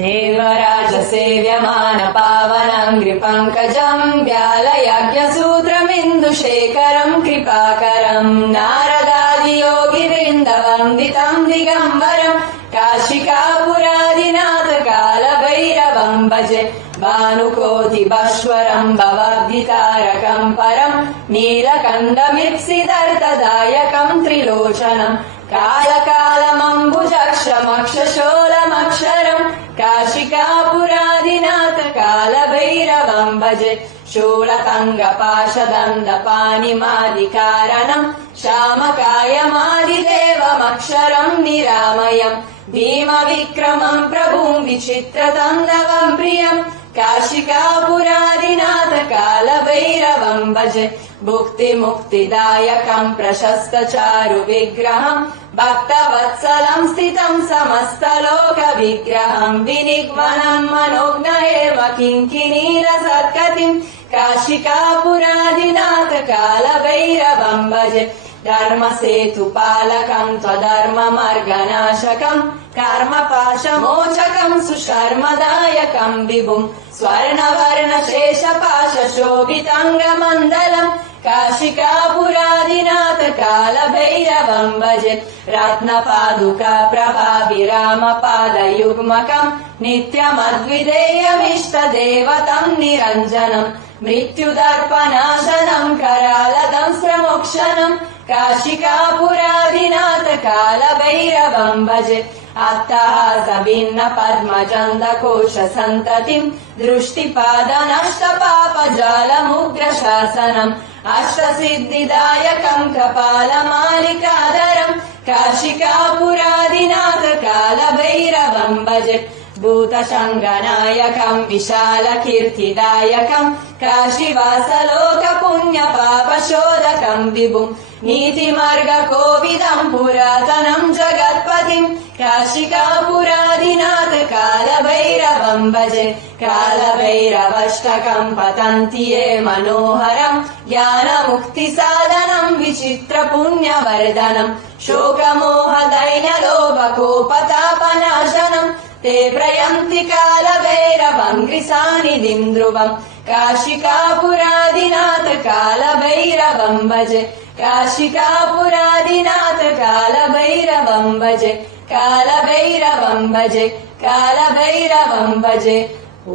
देवराजसेव्यमान पावनाङ्घ्रिपङ्कजम् व्यालयाज्ञसूत्रमिन्दुशेखरम् कृपाकरम् नारदादियोगिवृन्दवन्दितम् दिगम्बरम् काशिकापुरादिनाथ कालभैरवम् भजे भानुकोटिभास्वरम् भवाब्धितारकम् परम् नीलकण्ठमिप्सितार्थदायकम् त्रिलोचनम् कालकालमम्बुजक्षमक्षशोलमक्षरम् काशिकापुरादिनाथ कालभैरवम् भजे शूलतङ्गपाशदण्डपाणिमादिकारणम् श्यामकायमादिदेवमक्षरम् निरामयम् भीमविक्रमम् प्रभुम् विचित्रतन्दवम् प्रियम् काशिकापुरादिनाथ कालभैरवम् भजे भुक्तिमुक्तिदायकम् प्रशस्तचारु विग्रहम् भक्तवत्सलम् स्थितम् समस्तलोकविग्रहम् विनिग्मनम् मनोज्ञयेव किङ्किणीरसत्कतिम् काशिकापुरादिनाथ कालभैरवम् भजे धर्मसेतुपालकम् त्वधर्ममार्गनाशकम् कर्मपाशमोचकम् सुशर्मदायकम् विभुम् स्वर्णवर्णशेषपाशशोभिताङ्गमण्डलम् काशिकापुरादिनाथ कालभैरवम् भजे रत्नपादुका प्रभाभिरामपादयुग्मकम् नित्यमद्विधेयमिष्टदेवतम् निरञ्जनम् मृत्युदर्पनाशनम् करालदंस्त्रमोक्षणम् काशिकापुरादिनाथ कालभैरवम् भजे अट्टहासभिन्न पद्मजन्दकोश सन्ततिम् दृष्टिपादनष्टपापजालमुग्रशासनम् अष्टसिद्धिदायकम् कपालमालिकाधरम् काशिकापुरादिनाथ कालभैरवम् भजे भूतशङ्गनायकम् विशालकीर्तिदायकम् काशीवासलोकपुण्यपापशोधकम् विभुम् नीतिमार्गकोविदम् पुरातनम् जगत्पतिम् काशिकापुरादिनाथ कालभैरवम् भजे कालभैरवष्टकम् पतन्ति ये मनोहरम् ज्ञानमुक्तिसाधनम् विचित्रपुण्यवर्धनम् शोकमोहदैन्यलोभकोपतापनाशनम् ते प्रयन्ति कालभैरवम् ध्रुवम् काशिकापुरादिनाथ कालभैरवम् भजे काशिकापुरादिनाथ कालभैरवम् भजे कालभैरवम् भजे कालभैरवम् भजे ओ